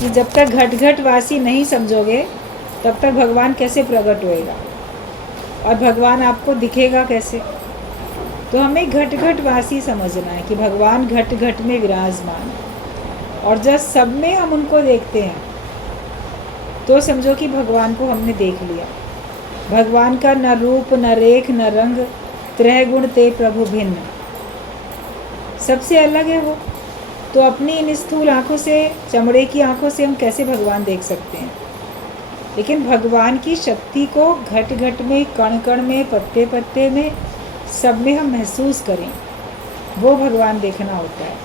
कि जब तक घट घट वासी नहीं समझोगे तब तक भगवान कैसे प्रकट होएगा और भगवान आपको दिखेगा कैसे। तो हमें घट घट वासी समझना है कि भगवान घट घट में विराजमान है, और जब सब में हम उनको देखते हैं तो समझो कि भगवान को हमने देख लिया। भगवान का न रूप न रेख न रंग, त्रय गुण ते प्रभु भिन्न, सबसे अलग है वो। तो अपनी इन स्थूल आँखों से, चमड़े की आँखों से हम कैसे भगवान देख सकते हैं। लेकिन भगवान की शक्ति को घट घट में, कण कण में, पत्ते पत्ते में, सब में हम महसूस करें, वो भगवान देखना होता है।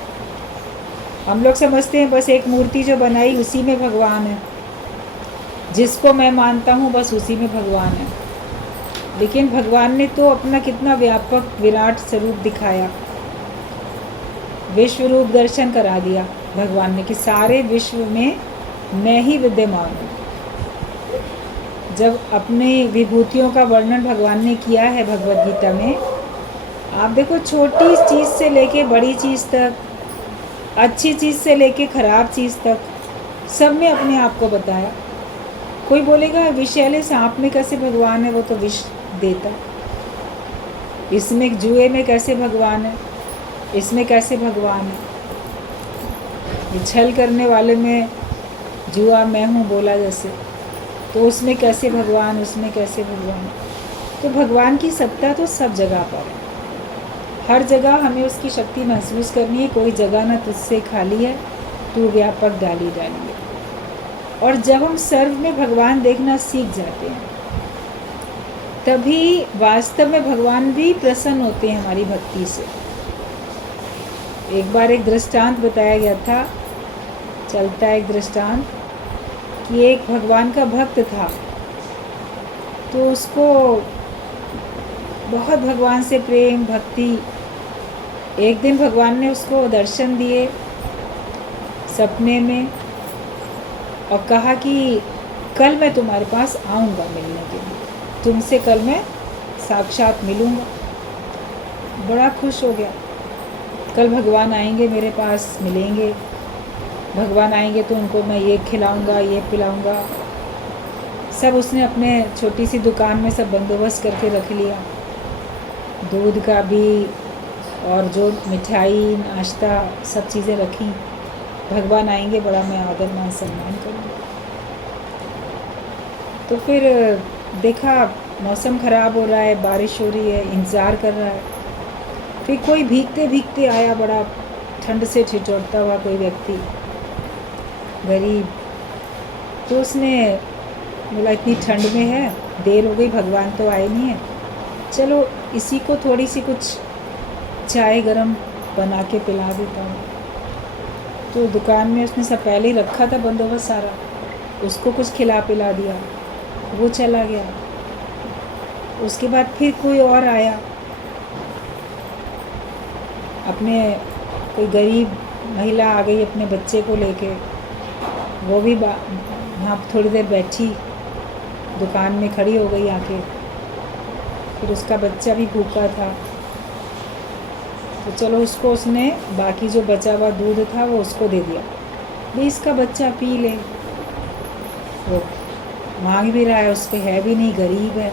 हम लोग समझते हैं बस एक मूर्ति जो बनाई उसी में भगवान है, जिसको मैं मानता हूँ बस उसी में भगवान है। लेकिन भगवान ने तो अपना कितना व्यापक विराट स्वरूप दिखाया, विश्व रूप दर्शन करा दिया भगवान ने कि सारे विश्व में मैं ही विद्यमान हूँ। जब अपने विभूतियों का वर्णन भगवान ने किया है भगवद गीता में, आप देखो छोटी चीज़ से लेके बड़ी चीज़ तक, अच्छी चीज़ से लेके खराब चीज़ तक, सब में अपने आप को बताया। कोई बोलेगा विषैले सांप में कैसे भगवान है, वो तो विष देता। इसमें जुए में कैसे भगवान है, इसमें कैसे भगवान है। ये छल करने वाले में जुआ मैं हूँ बोला जैसे, तो उसमें कैसे भगवान, उसमें कैसे भगवान। तो भगवान की सत्ता तो सब जगह पर है, हर जगह हमें उसकी शक्ति महसूस करनी है। कोई जगह ना तुझसे खाली है, तू व्यापक डाली डाली है। और जब हम सर्व में भगवान देखना सीख जाते हैं तभी वास्तव में भगवान भी प्रसन्न होते हैं हमारी भक्ति से। एक बार एक दृष्टांत बताया गया था, चलता है एक दृष्टांत कि एक भगवान का भक्त था, तो उसको बहुत भगवान से प्रेम भक्ति। एक दिन भगवान ने उसको दर्शन दिए सपने में और कहा कि कल मैं तुम्हारे पास आऊँगा मिलने के लिए, तुमसे कल मैं साक्षात मिलूँगा। बड़ा खुश हो गया, कल भगवान आएंगे मेरे पास, मिलेंगे। भगवान आएंगे तो उनको मैं ये खिलाऊँगा, ये पिलाऊँगा। सब उसने अपने छोटी सी दुकान में सब बंदोबस्त करके रख लिया, दूध का भी और जो मिठाई नाश्ता सब चीज़ें रखी। भगवान आएंगे, बड़ा मैं आदर मान सम्मान करूँगा। तो फिर देखा मौसम ख़राब हो रहा है, बारिश हो रही है, इंतज़ार कर रहा है। फिर कोई भीगते भीगते आया, बड़ा ठंड से ठिठुरता हुआ कोई व्यक्ति, गरीब। तो उसने बोला इतनी ठंड में है, देर हो गई, भगवान तो आए नहीं है, चलो इसी को थोड़ी सी कुछ चाय गरम बना के पिला देता हूँ। तो दुकान में उसने सब पहले ही रखा था बंदोबस्त सारा, उसको कुछ खिला पिला दिया, वो चला गया। उसके बाद फिर कोई और आया, अपने कोई गरीब महिला आ गई अपने बच्चे को लेके, वो भी वहाँ थोड़ी देर बैठी, दुकान में खड़ी हो गई आके। फिर उसका बच्चा भी भूखा था, तो चलो उसको उसने बाकी जो बचा हुआ दूध था वो उसको दे दिया, भाई इसका बच्चा पी ले। वो मांग भी रहा है, उस पर है भी नहीं, गरीब है,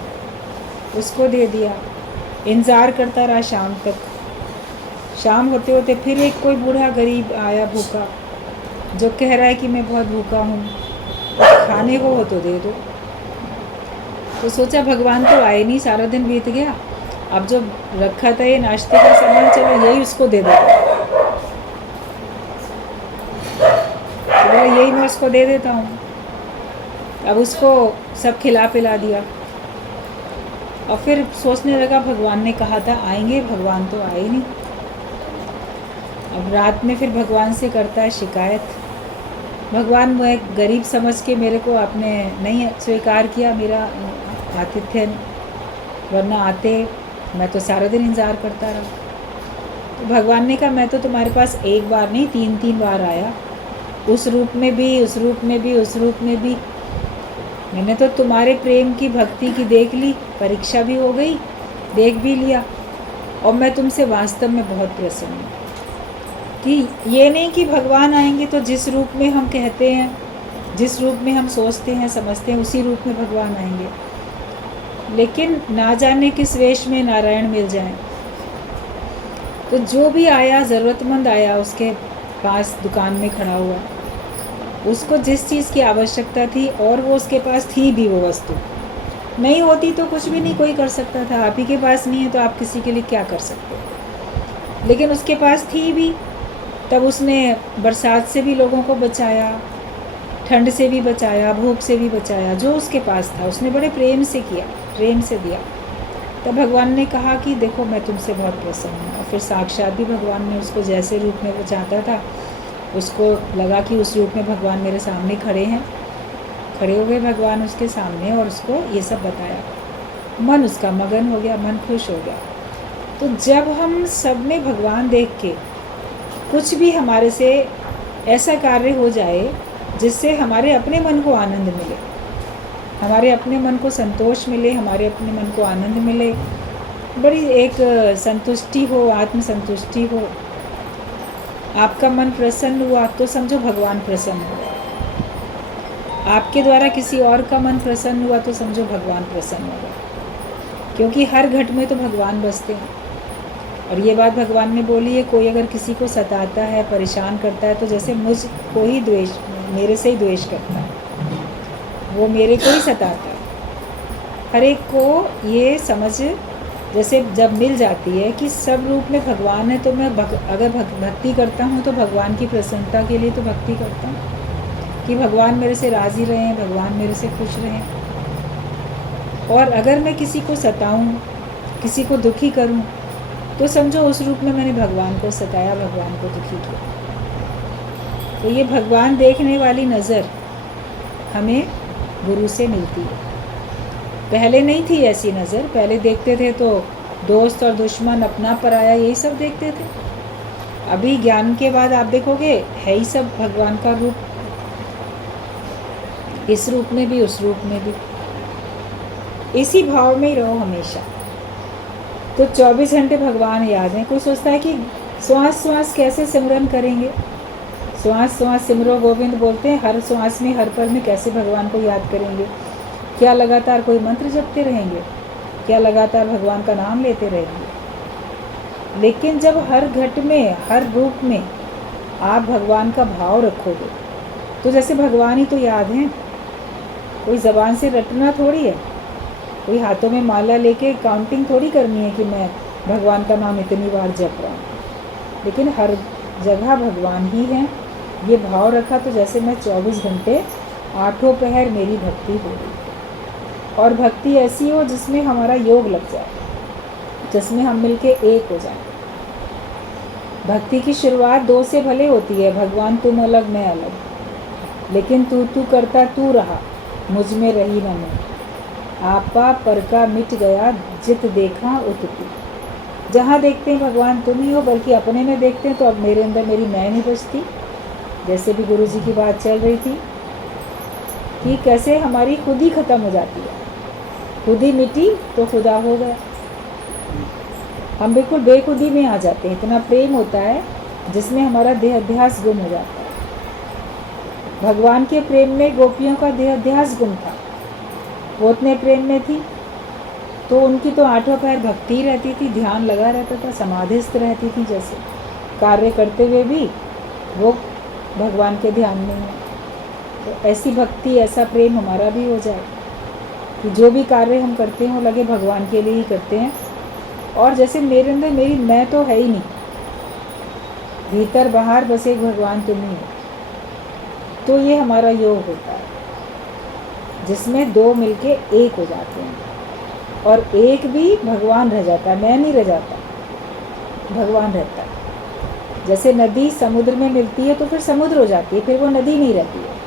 उसको दे दिया। इंतज़ार करता रहा शाम तक। शाम होते होते फिर एक कोई बूढ़ा गरीब आया भूखा, जो कह रहा है कि मैं बहुत भूखा हूँ, तो खाने को हो तो दे दो। तो सोचा भगवान तो आए नहीं, सारा दिन बीत गया, अब जो रखा था ये नाश्ते का सामान, चलो यही उसको दे दो। चलो यही मैं उसको दे देता हूँ। अब उसको सब खिला पिला दिया और फिर सोचने लगा भगवान ने कहा था आएंगे, भगवान तो आए नहीं। अब रात में फिर भगवान से करता है शिकायत, भगवान मैं गरीब समझ के मेरे को आपने नहीं स्वीकार किया मेरा आतिथ्य, वरना आते मैं तो सारा दिन इंतज़ार करता रहा। तो भगवान ने कहा मैं तो तुम्हारे पास एक बार नहीं 3 बार आया, उस रूप में भी, उस रूप में भी, उस रूप में भी। मैंने तो तुम्हारे प्रेम की भक्ति की देख ली, परीक्षा भी हो गई, देख भी लिया, और मैं तुमसे वास्तव में बहुत प्रसन्न हूँ। कि ये नहीं कि भगवान आएंगे तो जिस रूप में हम कहते हैं जिस रूप में हम सोचते हैं समझते हैं उसी रूप में भगवान आएंगे। लेकिन ना जाने किस वेश में नारायण मिल जाए। तो जो भी आया, ज़रूरतमंद आया, उसके पास दुकान में खड़ा हुआ, उसको जिस चीज़ की आवश्यकता थी और वो उसके पास थी भी वो वस्तु, नहीं होती तो कुछ भी नहीं कोई कर सकता था। आप ही के पास नहीं है तो आप किसी के लिए क्या कर सकते हो। लेकिन उसके पास थी भी, तब उसने बरसात से भी लोगों को बचाया, ठंड से भी बचाया, भूख से भी बचाया। जो उसके पास था उसने बड़े प्रेम से किया, प्रेम से दिया। तब भगवान ने कहा कि देखो मैं तुमसे बहुत प्रसन्न हूँ। और फिर साक्षात भी भगवान ने उसको जैसे रूप में वो चाहता था, उसको लगा कि उस रूप में भगवान मेरे सामने खड़े हैं, खड़े हो गए भगवान उसके सामने और उसको ये सब बताया। मन उसका मगन हो गया, मन खुश हो गया। तो जब हम सब में भगवान देख के कुछ भी हमारे से ऐसा कार्य हो जाए जिससे हमारे अपने मन को आनंद मिले, हमारे अपने मन को संतोष मिले, हमारे अपने मन को आनंद मिले, बड़ी एक संतुष्टि हो, आत्मसंतुष्टि हो, आपका मन प्रसन्न हुआ तो समझो भगवान प्रसन्न हुआ। आपके द्वारा किसी और का मन प्रसन्न हुआ तो समझो भगवान प्रसन्न हुआ। क्योंकि हर घट में तो भगवान बसते हैं। और ये बात भगवान ने बोली है, कोई अगर किसी को सताता है, परेशान करता है, तो जैसे मुझ को ही द्वेष, मेरे से ही द्वेष करता है, वो मेरे को ही सताता है। हर एक को ये समझ जैसे जब मिल जाती है कि सब रूप में भगवान है, तो मैं अगर भक्ति करता हूँ तो भगवान की प्रसन्नता के लिए तो भक्ति करता हूँ कि भगवान मेरे से राज़ी रहें, भगवान मेरे से खुश रहें। और अगर मैं किसी को सताऊँ, किसी को दुखी करूँ, तो समझो उस रूप में मैंने भगवान को सताया, भगवान को दुखी किया। तो ये भगवान देखने वाली नज़र हमें गुरु से मिलती है। पहले नहीं थी ऐसी नज़र, पहले देखते थे तो दोस्त और दुश्मन, अपना पराया, यही सब देखते थे। अभी ज्ञान के बाद आप देखोगे है ही सब भगवान का रूप, इस रूप में भी उस रूप में भी। इसी भाव में ही रहो हमेशा। तो 24 घंटे भगवान याद हैं। कोई सोचता है कि श्वास श्वास कैसे सिमरन करेंगे, श्वास श्वास सिमरो गोविंद बोलते हैं, हर श्वास में हर पल में कैसे भगवान को याद करेंगे। क्या लगातार कोई मंत्र जपते रहेंगे, क्या लगातार भगवान का नाम लेते रहेंगे। लेकिन जब हर घट में, हर रूप में आप भगवान का भाव रखोगे तो जैसे भगवान ही तो याद हैं। कोई ज़बान से रटना थोड़ी है, कोई हाथों में माला लेके काउंटिंग थोड़ी करनी है कि मैं भगवान का नाम इतनी बार जप रहा हूँ। लेकिन हर जगह भगवान ही हैं। ये भाव रखा तो जैसे मैं 24 घंटे 8 पहर मेरी भक्ति हो रही। और भक्ति ऐसी हो जिसमें हमारा योग लग जाए, जिसमें हम मिलके एक हो जाएं। भक्ति की शुरुआत 2 से भले होती है, भगवान तुम अलग मैं अलग, लेकिन तू करता तू रहा, मुझ में रही न मैं। आपा पर का मिट गया, जित देखा उत तू। जहाँ देखते हैं भगवान तुम ही हो, बल्कि अपने में देखते हैं तो अब मेरे अंदर मेरी मैं नहीं बचती। जैसे भी गुरु जी की बात चल रही थी कि कैसे हमारी खुद ही ख़त्म हो जाती है, खुद ही मिटी तो खुदा हो गया। हम बिल्कुल बेखुदी में आ जाते हैं, इतना प्रेम होता है जिसमें हमारा देहाध्यास गुम हो जाता है। भगवान के प्रेम में गोपियों का देहाध्यास गुम था, वो इतने प्रेम में थी तो उनकी तो 8 पहर भक्ति ही रहती थी, ध्यान लगा रहता था, समाधिस्थ रहती थी। जैसे कार्य करते हुए भी वो भगवान के ध्यान में है। तो ऐसी भक्ति, ऐसा प्रेम हमारा भी हो जाए कि जो भी कार्य हम करते हैं वो लगे भगवान के लिए ही करते हैं। और जैसे मेरे अंदर मेरी मैं तो है ही नहीं, भीतर बाहर बस एक भगवान तुम ही हो। तो ये हमारा योग होता है जिसमें 2 मिलके एक हो जाते हैं। और एक भी भगवान रह जाता है, मैं नहीं रह जाता, भगवान रहता है। जैसे नदी समुद्र में मिलती है तो फिर समुद्र हो जाती है, फिर वो नदी नहीं रहती है।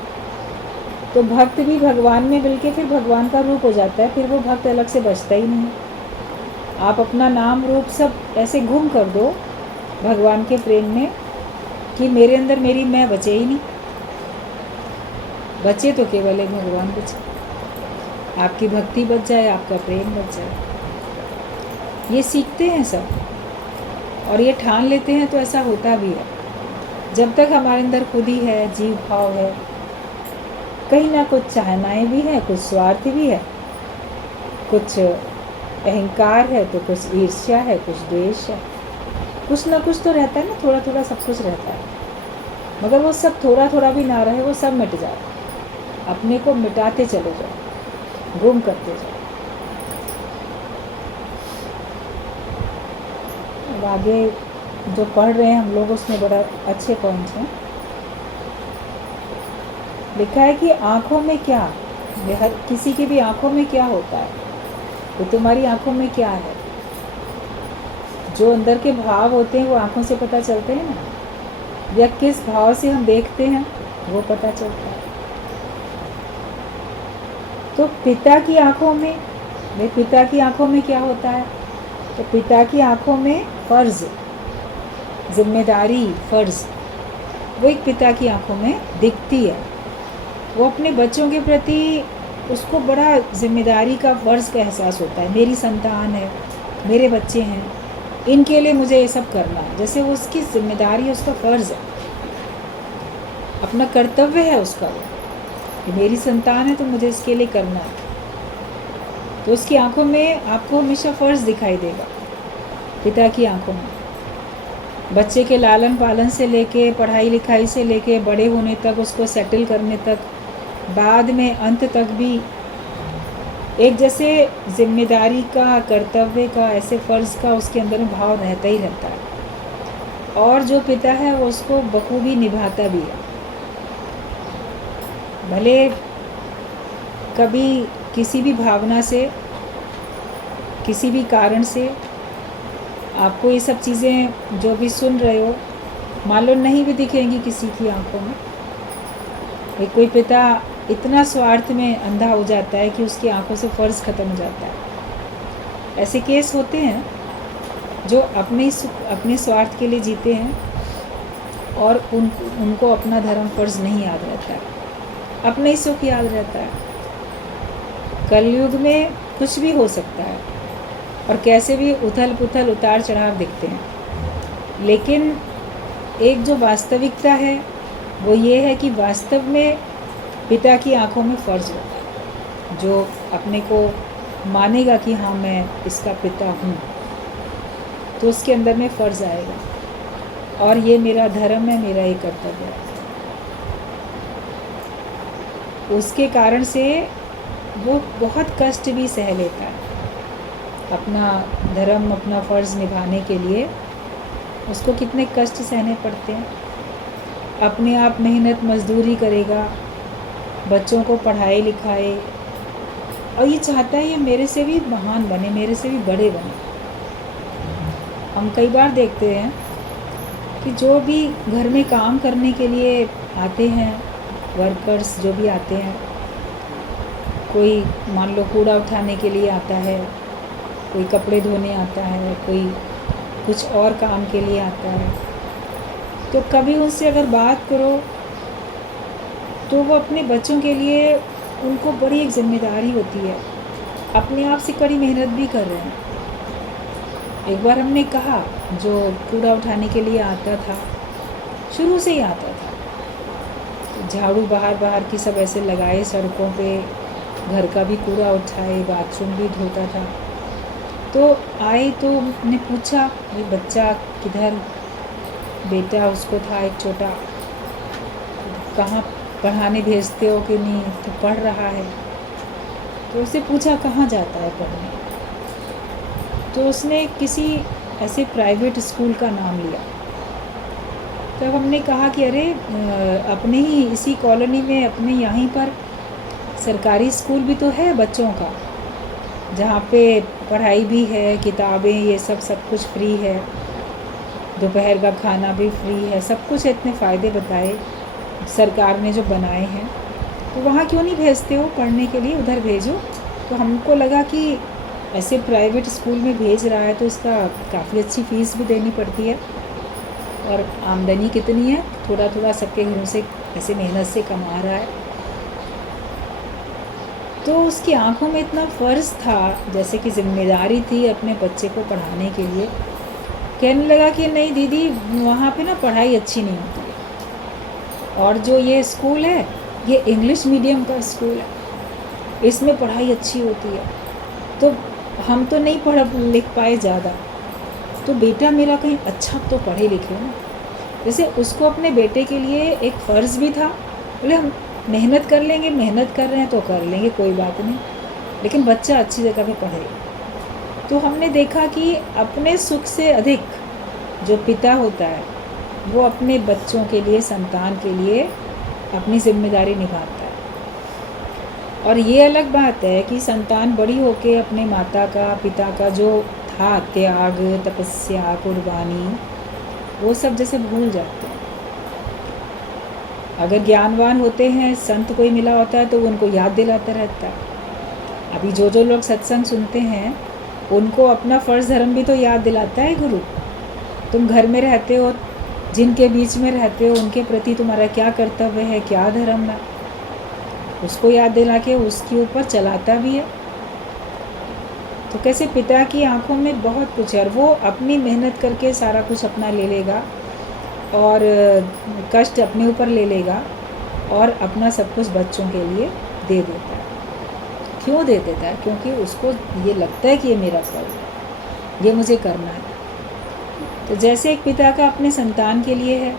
तो भक्त भी भगवान में मिलके फिर भगवान का रूप हो जाता है, फिर वो भक्त अलग से बचता ही नहीं। आप अपना नाम रूप सब ऐसे गुम कर दो भगवान के प्रेम में कि मेरे अंदर मेरी मैं बचे ही नहीं। बचे तो केवल एक भगवान बचे, आपकी भक्ति बच जाए, आपका प्रेम बच जाए। ये सीखते हैं सब और ये ठान लेते हैं तो ऐसा होता भी है। जब तक हमारे अंदर खुद ही है, जीव भाव है, कहीं ना कुछ चाहनाएँ भी हैं, कुछ स्वार्थ भी है, कुछ अहंकार है, तो कुछ ईर्ष्या है, कुछ द्वेष है, कुछ ना कुछ तो रहता है ना, थोड़ा थोड़ा सब कुछ रहता है। मगर वो सब थोड़ा थोड़ा भी ना रहे, वो सब मिट जाए। अपने को मिटाते चले जाओ, गुम करते जाओ। अब आगे जो पढ़ रहे हैं हम लोग, उसमें बड़ा अच्छे पॉइंट्स हैं। लिखा है कि आँखों में क्या, हर किसी की भी आँखों में क्या होता है, तो तुम्हारी आँखों में क्या है। जो अंदर के भाव होते हैं वो आँखों से पता चलते हैं ना, या किस भाव से हम देखते हैं वो पता चलता है। तो पिता की आँखों में, भाई पिता की आँखों में क्या होता है, तो पिता की आँखों में फ़र्ज़, जिम्मेदारी, फ़र्ज़, वो एक पिता की आँखों में दिखती है। वो अपने बच्चों के प्रति उसको बड़ा जिम्मेदारी का, फ़र्ज़ का एहसास होता है। मेरी संतान है, मेरे बच्चे हैं, इनके लिए मुझे ये सब करना है। जैसे वो उसकी जिम्मेदारी, उसका फ़र्ज़ है, अपना कर्तव्य है उसका, वो कि मेरी संतान है तो मुझे इसके लिए करना है। तो उसकी आंखों में आपको हमेशा फ़र्ज़ दिखाई देगा, पिता की आंखों में। बच्चे के लालन पालन से लेके, पढ़ाई लिखाई से लेके, बड़े होने तक, उसको सेटल करने तक, बाद में अंत तक भी एक जैसे जिम्मेदारी का, कर्तव्य का, ऐसे फ़र्ज़ का उसके अंदर में भाव रहता ही रहता है। और जो पिता है वो उसको बखूबी निभाता भी है। भले कभी किसी भी भावना से, किसी भी कारण से आपको ये सब चीज़ें जो भी सुन रहे हो, मान लो नहीं भी दिखेंगी किसी की आंखों में, कोई पिता इतना स्वार्थ में अंधा हो जाता है कि उसकी आंखों से फ़र्ज़ ख़त्म हो जाता है। ऐसे केस होते हैं जो अपने स्वार्थ के लिए जीते हैं और उनको अपना धर्म फ़र्ज़ नहीं याद रहता है, अपना ही सुख याद रहता है। कलयुग में कुछ भी हो सकता है और कैसे भी उथल पुथल, उतार चढ़ाव दिखते हैं, लेकिन एक जो वास्तविकता है वो ये है कि वास्तव में पिता की आंखों में फ़र्ज़ होता है। जो अपने को मानेगा कि हाँ मैं इसका पिता हूँ, तो उसके अंदर में फ़र्ज़ आएगा और ये मेरा धर्म है, मेरा ये कर्तव्य है। उसके कारण से वो बहुत कष्ट भी सह लेता है। अपना धर्म, अपना फ़र्ज़ निभाने के लिए उसको कितने कष्ट सहने पड़ते हैं। अपने आप मेहनत मज़दूरी करेगा, बच्चों को पढ़ाए लिखाए, और ये चाहता है ये मेरे से भी महान बने, मेरे से भी बड़े बने। हम कई बार देखते हैं कि जो भी घर में काम करने के लिए आते हैं, वर्कर्स जो भी आते हैं, कोई मान लो कूड़ा उठाने के लिए आता है, कोई कपड़े धोने आता है, कोई कुछ और काम के लिए आता है, तो कभी उनसे अगर बात करो तो वो अपने बच्चों के लिए, उनको बड़ी एक ज़िम्मेदारी होती है, अपने आप से कड़ी मेहनत भी कर रहे हैं। एक बार हमने कहा, जो कूड़ा उठाने के लिए आता था, शुरू से ही आता था, झाड़ू बाहर की सब ऐसे लगाए सड़कों पे, घर का भी कूड़ा उठाए, बाथरूम भी धोता था। तो आए तो हमने पूछा, ये बच्चा किधर, बेटा उसको था एक छोटा, कहाँ पढ़ाने भेजते हो कि नहीं, तो पढ़ रहा है। तो उससे पूछा कहाँ जाता है पढ़ने, तो उसने किसी ऐसे प्राइवेट स्कूल का नाम लिया। तब हमने कहा कि अरे अपने ही इसी कॉलोनी में, अपने यहीं पर सरकारी स्कूल भी तो है बच्चों का, जहाँ पे पढ़ाई भी है, किताबें, ये सब कुछ फ्री है, दोपहर का खाना भी फ्री है, सब कुछ इतने फ़ायदे बताए सरकार ने जो बनाए हैं, तो वहाँ क्यों नहीं भेजते हो पढ़ने के लिए, उधर भेजो। तो हमको लगा कि ऐसे प्राइवेट स्कूल में भेज रहा है तो इसका काफ़ी अच्छी फ़ीस भी देनी पड़ती है, और आमदनी कितनी है, थोड़ा थोड़ा सबके घरों से ऐसे मेहनत से कमा रहा है। तो उसकी आंखों में इतना फ़र्ज़ था, जैसे कि ज़िम्मेदारी थी अपने बच्चे को पढ़ाने के लिए। कहने लगा कि नहीं दीदी, वहाँ पे ना पढ़ाई अच्छी नहीं होती है, और जो ये स्कूल है ये इंग्लिश मीडियम का स्कूल है, इसमें पढ़ाई अच्छी होती है, तो हम तो नहीं पढ़ लिख पाए ज़्यादा, तो बेटा मेरा कहीं अच्छा तो पढ़े लिखे ना। जैसे उसको अपने बेटे के लिए एक फ़र्ज़ भी था, बोले हम मेहनत कर लेंगे, मेहनत कर रहे हैं तो कर लेंगे, कोई बात नहीं, लेकिन बच्चा अच्छी जगह पे पढ़े। तो हमने देखा कि अपने सुख से अधिक जो पिता होता है वो अपने बच्चों के लिए, संतान के लिए अपनी जिम्मेदारी निभाता है। और ये अलग बात है कि संतान बड़ी होके अपने माता का, पिता का जो था त्याग, तपस्या, कुर्बानी, वो सब जैसे भूल जाते हैं। अगर ज्ञानवान होते हैं, संत कोई मिला होता है तो वो उनको याद दिलाता रहता है। अभी जो लोग सत्संग सुनते हैं उनको अपना फ़र्ज़ धर्म भी तो याद दिलाता है गुरु। तुम घर में रहते हो, जिनके बीच में रहते हो उनके प्रति तुम्हारा क्या कर्तव्य है, क्या धर्म है, उसको याद दिला के उसके ऊपर चलाता भी है। तो कैसे पिता की आंखों में बहुत कुछ है और वो अपनी मेहनत करके सारा कुछ अपना ले लेगा और कष्ट अपने ऊपर ले लेगा और अपना सब कुछ बच्चों के लिए दे देता है। क्यों दे देता है? क्योंकि उसको ये लगता है कि ये मेरा फर्ज है, ये मुझे करना है। तो जैसे एक पिता का अपने संतान के लिए है,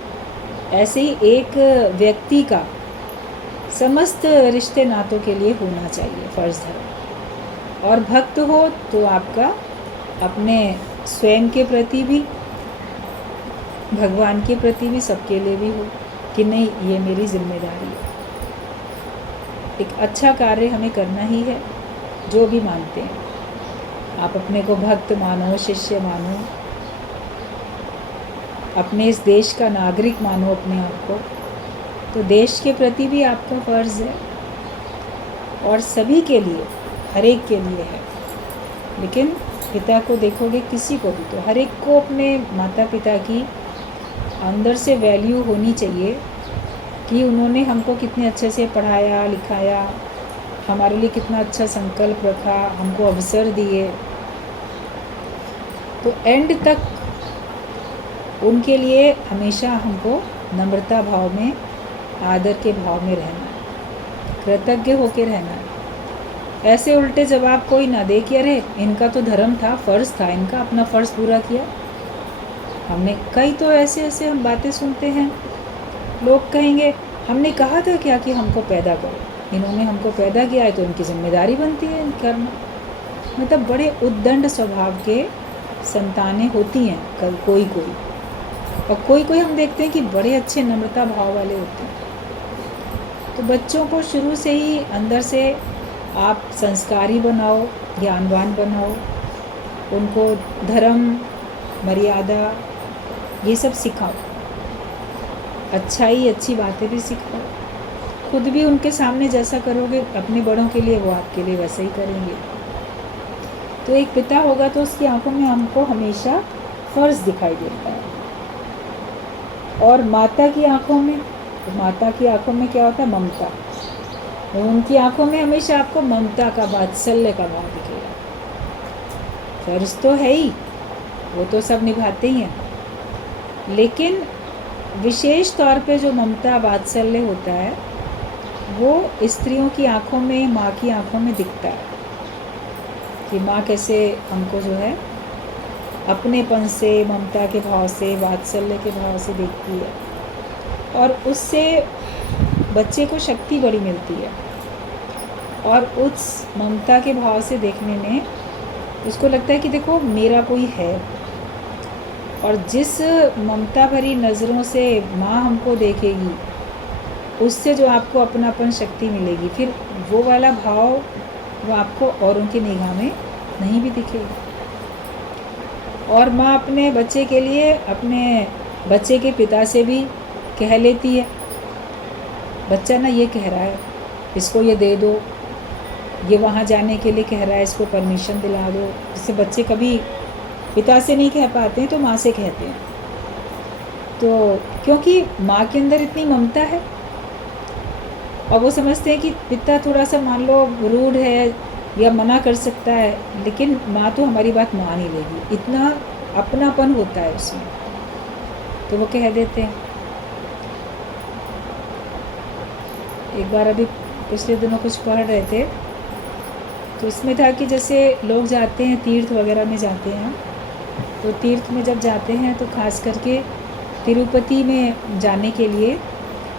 ऐसे ही एक व्यक्ति का समस्त रिश्ते नातों के लिए होना चाहिए फ़र्ज़ धर्म। और भक्त हो तो आपका अपने स्वयं के प्रति भी, भगवान के प्रति भी, सबके लिए भी हो कि नहीं ये मेरी जिम्मेदारी है। एक अच्छा कार्य हमें करना ही है, जो भी मानते हैं। आप अपने को भक्त मानो, शिष्य मानो, अपने इस देश का नागरिक मानो अपने आप को, तो देश के प्रति भी आपका फ़र्ज़ है और सभी के लिए, हर एक के लिए है। लेकिन पिता को देखोगे, किसी को भी, तो हर एक को अपने माता पिता की अंदर से वैल्यू होनी चाहिए कि उन्होंने हमको कितने अच्छे से पढ़ाया लिखाया, हमारे लिए कितना अच्छा संकल्प रखा, हमको अवसर दिए। तो एंड तक उनके लिए हमेशा हमको नम्रता भाव में, आदर के भाव में रहना है, कृतज्ञ होकर रहना है। ऐसे उल्टे जवाब कोई ना दे कि अरे इनका तो धर्म था, फ़र्ज़ था इनका, अपना फ़र्ज़ पूरा किया। हमने कई तो ऐसे हम बातें सुनते हैं, लोग कहेंगे हमने कहा था क्या कि हमको पैदा करो, इन्होंने हमको पैदा किया है तो इनकी जिम्मेदारी बनती है करना। मतलब बड़े उद्दंड स्वभाव के संतानें होती हैं कोई और कोई हम देखते हैं कि बड़े अच्छे नम्रता भाव वाले होते हैं। तो बच्चों को शुरू से ही अंदर से आप संस्कारी बनाओ, ज्ञानवान बनाओ, उनको धर्म, मर्यादा, ये सब सिखाओ, अच्छाई, अच्छी बातें भी सिखाओ। खुद भी उनके सामने जैसा करोगे अपने बड़ों के लिए, वो आपके लिए वैसा ही करेंगे। तो एक पिता होगा तो उसकी आंखों में हमको हमेशा फ़र्ज़ दिखाई देता है। और माता की आंखों में, तो माता की आंखों में क्या होता है? ममता। तो उनकी आंखों में हमेशा आपको ममता का, वात्सल्य का भाव दिखेगा। फ़र्ज़ तो है ही, वो तो सब निभाते ही हैं, लेकिन विशेष तौर पे जो ममता वात्सल्य होता है वो स्त्रियों की आंखों में, माँ की आंखों में दिखता है कि माँ कैसे हमको जो है अपनेपन से, ममता के भाव से, वात्सल्य के भाव से देखती है। और उससे बच्चे को शक्ति बड़ी मिलती है और उस ममता के भाव से देखने में उसको लगता है कि देखो मेरा कोई है। और जिस ममता भरी नज़रों से माँ हमको देखेगी, उससे जो आपको अपनापन शक्ति मिलेगी, फिर वो वाला भाव वो आपको औरों की निगाह में नहीं भी दिखेगा। और माँ अपने बच्चे के लिए अपने बच्चे के पिता से भी कह लेती है, बच्चा ना ये कह रहा है, इसको ये दे दो, ये वहाँ जाने के लिए कह रहा है, इसको परमिशन दिला दो। जिससे बच्चे कभी पिता से नहीं कह पाते हैं तो माँ से कहते हैं। तो क्योंकि माँ के अंदर इतनी ममता है और वो समझते हैं कि पिता थोड़ा सा मान लो रूड है या मना कर सकता है, लेकिन माँ तो हमारी बात मान ही लेगी, इतना अपनापन होता है उसमें, तो वो कह देते हैं। एक बार अभी पिछले दिनों कुछ पढ़ रहे थे, तो इसमें था कि जैसे लोग जाते हैं तीर्थ वगैरह में जाते हैं, तो तीर्थ में जब जाते हैं तो खास करके तिरुपति में जाने के लिए,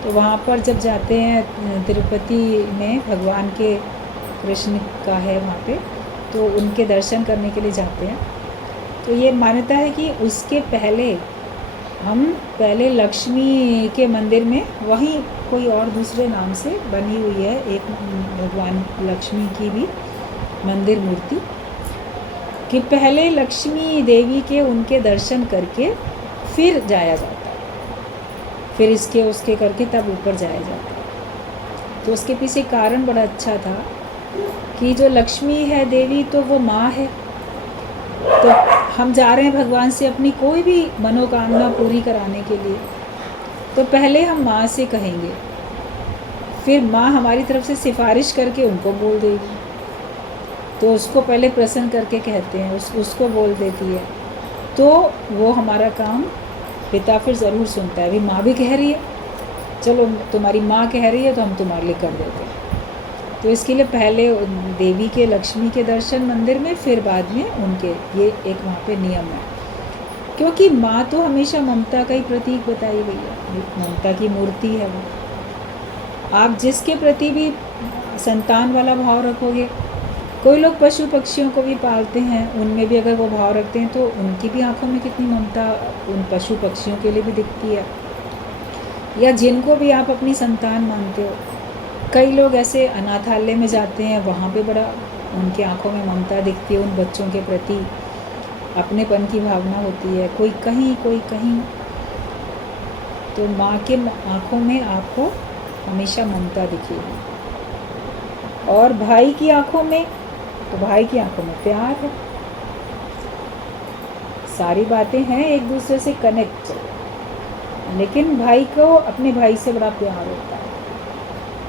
तो वहाँ पर जब जाते हैं तिरुपति में भगवान के कृष्ण का है वहाँ पे, तो उनके दर्शन करने के लिए जाते हैं। तो ये मान्यता है कि उसके पहले हम पहले लक्ष्मी के मंदिर में, वहीं कोई और दूसरे नाम से बनी हुई है एक भगवान लक्ष्मी की भी मंदिर मूर्ति, कि पहले लक्ष्मी देवी के उनके दर्शन करके फिर जाया जाता है, फिर इसके उसके करके तब ऊपर जाया जाता है। तो उसके पीछे कारण बड़ा अच्छा था कि जो लक्ष्मी है देवी तो वो माँ है, तो हम जा रहे हैं भगवान से अपनी कोई भी मनोकामना पूरी कराने के लिए, तो पहले हम माँ से कहेंगे, फिर माँ हमारी तरफ से सिफारिश करके उनको बोल देगी, तो उसको पहले प्रसन्न करके कहते हैं, उसको बोल देती है, तो वो हमारा काम पिता फिर ज़रूर सुनता है। अभी माँ भी कह रही है, चलो तुम्हारी माँ कह रही है तो हम तुम्हारे लिए कर देते हैं। तो इसके लिए पहले देवी के लक्ष्मी के दर्शन मंदिर में, फिर बाद में उनके, ये एक वहाँ पे नियम है, क्योंकि माँ तो हमेशा ममता का ही प्रतीक बताई गई है, ममता की मूर्ति है वो। आप जिसके प्रति भी संतान वाला भाव रखोगे, कोई लोग पशु पक्षियों को भी पालते हैं, उनमें भी अगर वो भाव रखते हैं तो उनकी भी आंखों में कितनी ममता उन पशु पक्षियों के लिए भी दिखती है। या जिनको भी आप अपनी संतान मानते हो, कई लोग ऐसे अनाथालय में जाते हैं, वहाँ पे बड़ा उनकी आंखों में ममता दिखती है, उन बच्चों के प्रति अपनेपन की भावना होती है, कोई कहीं। तो माँ के आंखों में आपको हमेशा ममता दिखेगी। और भाई की आंखों में, तो भाई की आंखों में प्यार है, सारी बातें हैं एक दूसरे से कनेक्ट, लेकिन भाई को अपने भाई से बड़ा प्यार होता है,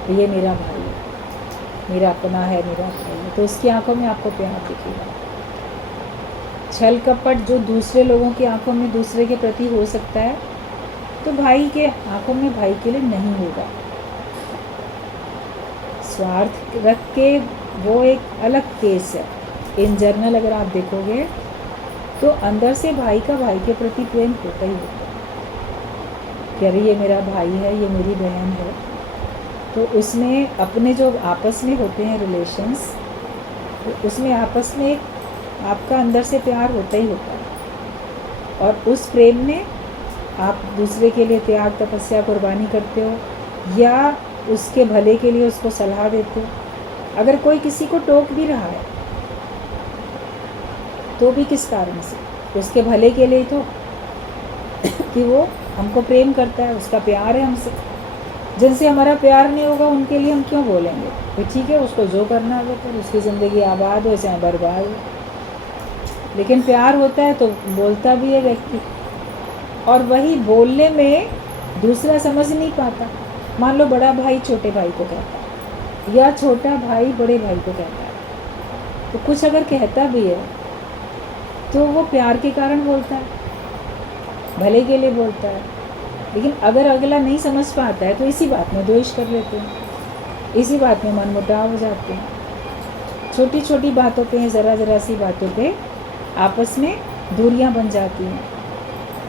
तो ये मेरा भाई है, मेरा अपना है, मेरा भाई है, तो उसकी आंखों में आपको प्यार दिखेगा। छल कपट जो दूसरे लोगों की आंखों में दूसरे के प्रति हो सकता है, तो भाई के आंखों में भाई के लिए नहीं होगा। स्वार्थ रख के वो एक अलग केस है। इन जनरल अगर आप देखोगे तो अंदर से भाई का भाई के प्रति प्रेम होता ही होता है कि अरे ये मेरा भाई है, ये मेरी बहन है, तो उसमें अपने जो आपस में होते हैं रिलेशंस, तो उसमें आपस में एक आपका अंदर से प्यार होता ही होता है, और उस प्रेम में आप दूसरे के लिए त्याग तपस्या कुर्बानी करते हो, या उसके भले के लिए उसको सलाह देते हो। अगर कोई किसी को टोक भी रहा है तो भी किस कारण से, उसके भले के लिए तो कि वो हमको प्रेम करता है, उसका प्यार है हमसे। जिनसे हमारा प्यार नहीं होगा उनके लिए हम क्यों बोलेंगे, तो ठीक है उसको जो करना है फिर उसकी ज़िंदगी आबाद हो चाहे बर्बाद हो, लेकिन प्यार होता है तो बोलता भी है व्यक्ति। और वही बोलने में दूसरा समझ नहीं पाता। मान लो बड़ा भाई छोटे भाई को कहता है, या छोटा भाई बड़े भाई को कहता है, तो कुछ अगर कहता भी है तो वो प्यार के कारण बोलता है, भले के लिए बोलता है। लेकिन अगर अगला नहीं समझ पाता है तो इसी बात में द्वेष कर लेते हैं, इसी बात में मनमुटाव हो जाते हैं। छोटी छोटी बातों पे, ज़रा सी बातों पे आपस में दूरियां बन जाती हैं।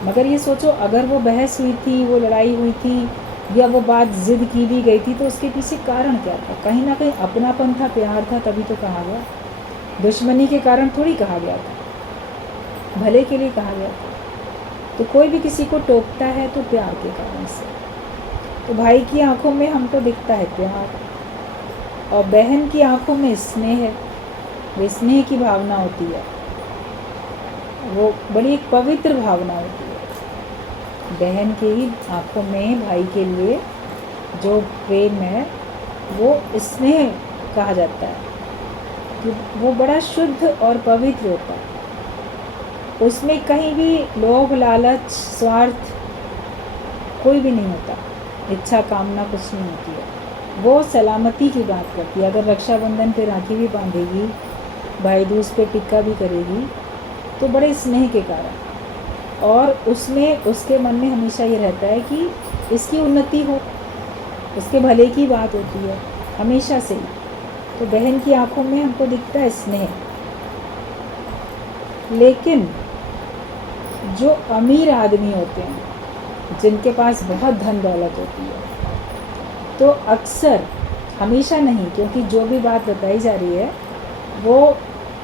मगर ये सोचो, अगर वो बहस हुई थी, वो लड़ाई हुई थी, या वो बात ज़िद की भी गई थी, तो उसके पीछे कारण क्या था? कहीं ना कहीं अपनापन था, प्यार था, तभी तो कहा गया। दुश्मनी के कारण थोड़ी कहा गया था, भले के लिए कहा गया था। तो कोई भी किसी को टोकता है तो प्यार के कारण से। तो भाई की आंखों में हमको दिखता है प्यार, और बहन की आंखों में स्नेह है, वो स्नेह की भावना होती है, वो बड़ी एक पवित्र भावना होती है। बहन की आंखों में भाई के लिए जो प्रेम है वो स्नेह कहा जाता है, कि वो बड़ा शुद्ध और पवित्र होता है। उसमें कहीं भी लोभ, लालच, स्वार्थ कोई भी नहीं होता, इच्छा कामना कुछ नहीं होती है। वो सलामती की बात करती है। अगर रक्षाबंधन पे राखी भी बांधेगी, भाई दूज पे टिक्का भी करेगी, तो बड़े स्नेह के कारण, और उसमें उसके मन में हमेशा ये रहता है कि इसकी उन्नति हो, उसके भले की बात होती है हमेशा से ही। तो बहन की आंखों में हमको दिखता है स्नेह। लेकिन जो अमीर आदमी होते हैं, जिनके पास बहुत धन दौलत होती है, तो अक्सर, हमेशा नहीं, क्योंकि जो भी बात बताई जा रही है वो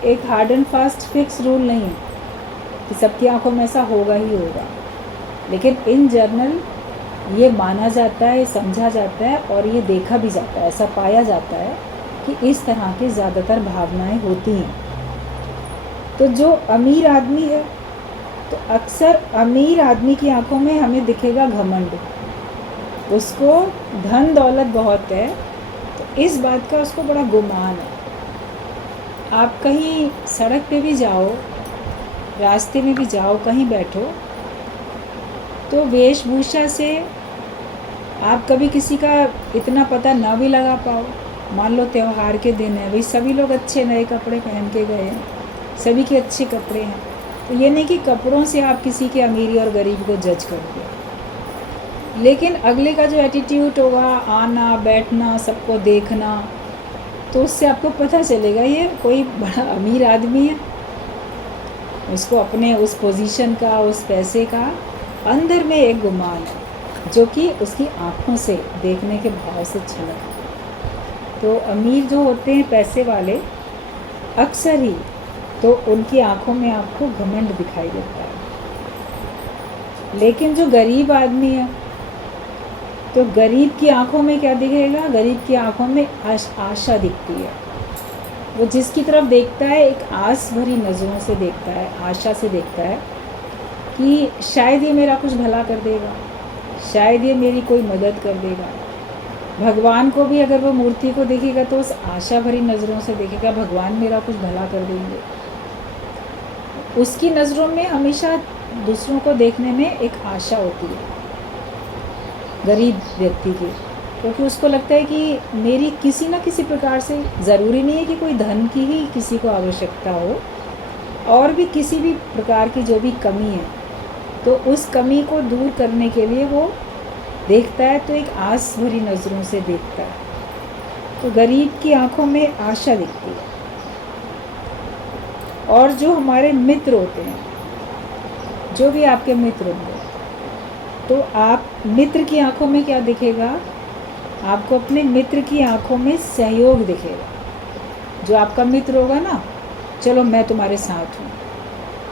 एक hard and fast fix rule नहीं है कि सबकी आंखों में ऐसा होगा ही होगा, लेकिन इन जनरल ये माना जाता है, समझा जाता है और ये देखा भी जाता है, ऐसा पाया जाता है कि इस तरह की ज़्यादातर भावनाएं होती हैं। तो जो अमीर आदमी है, तो अक्सर अमीर आदमी की आंखों में हमें दिखेगा घमंड। उसको धन दौलत बहुत है, तो इस बात का उसको बड़ा गुमान है। आप कहीं सड़क पे भी जाओ, रास्ते में भी जाओ, कहीं बैठो, तो वेशभूषा से आप कभी किसी का इतना पता ना भी लगा पाओ। मान लो त्यौहार के दिन है, भाई सभी लोग अच्छे नए कपड़े पहन के गए हैं, सभी के अच्छे कपड़े हैं, तो ये नहीं कि कपड़ों से आप किसी के अमीरी और गरीब को जज करोगे, लेकिन अगले का जो एटीट्यूड होगा, आना बैठना, सबको देखना, तो उससे आपको पता चलेगा ये कोई बड़ा अमीर आदमी है। उसको अपने उस पोजीशन का, उस पैसे का अंदर में एक गुमान है, जो कि उसकी आँखों से देखने के भाव से छलक। तो अमीर जो होते हैं, पैसे वाले, अक्सर ही तो उनकी आँखों में आपको घमंड दिखाई देता है। लेकिन जो गरीब आदमी है, तो गरीब की आंखों में क्या दिखेगा? गरीब की आंखों में आशा दिखती है। वो जिसकी तरफ देखता है एक आस भरी नज़रों से देखता है, आशा से देखता है कि शायद ये मेरा कुछ भला कर देगा, शायद ये मेरी कोई मदद कर देगा। भगवान को भी अगर वो मूर्ति को देखेगा तो उस आशा भरी नज़रों से देखेगा, भगवान मेरा कुछ भला कर देंगे। उसकी नज़रों में हमेशा दूसरों को देखने में एक आशा होती है गरीब व्यक्ति की, क्योंकि उसको लगता है कि मेरी किसी न किसी प्रकार से, ज़रूरी नहीं है कि कोई धन की ही किसी को आवश्यकता हो, और भी किसी भी प्रकार की जो भी कमी है, तो उस कमी को दूर करने के लिए वो देखता है, तो एक आस भरी नज़रों से देखता है। तो गरीब की आंखों में आशा दिखती है। और जो हमारे मित्र होते हैं, जो भी आपके मित्र होंगे, तो आप मित्र की आंखों में क्या दिखेगा? आपको अपने मित्र की आंखों में सहयोग दिखेगा। जो आपका मित्र होगा ना, चलो मैं तुम्हारे साथ हूँ,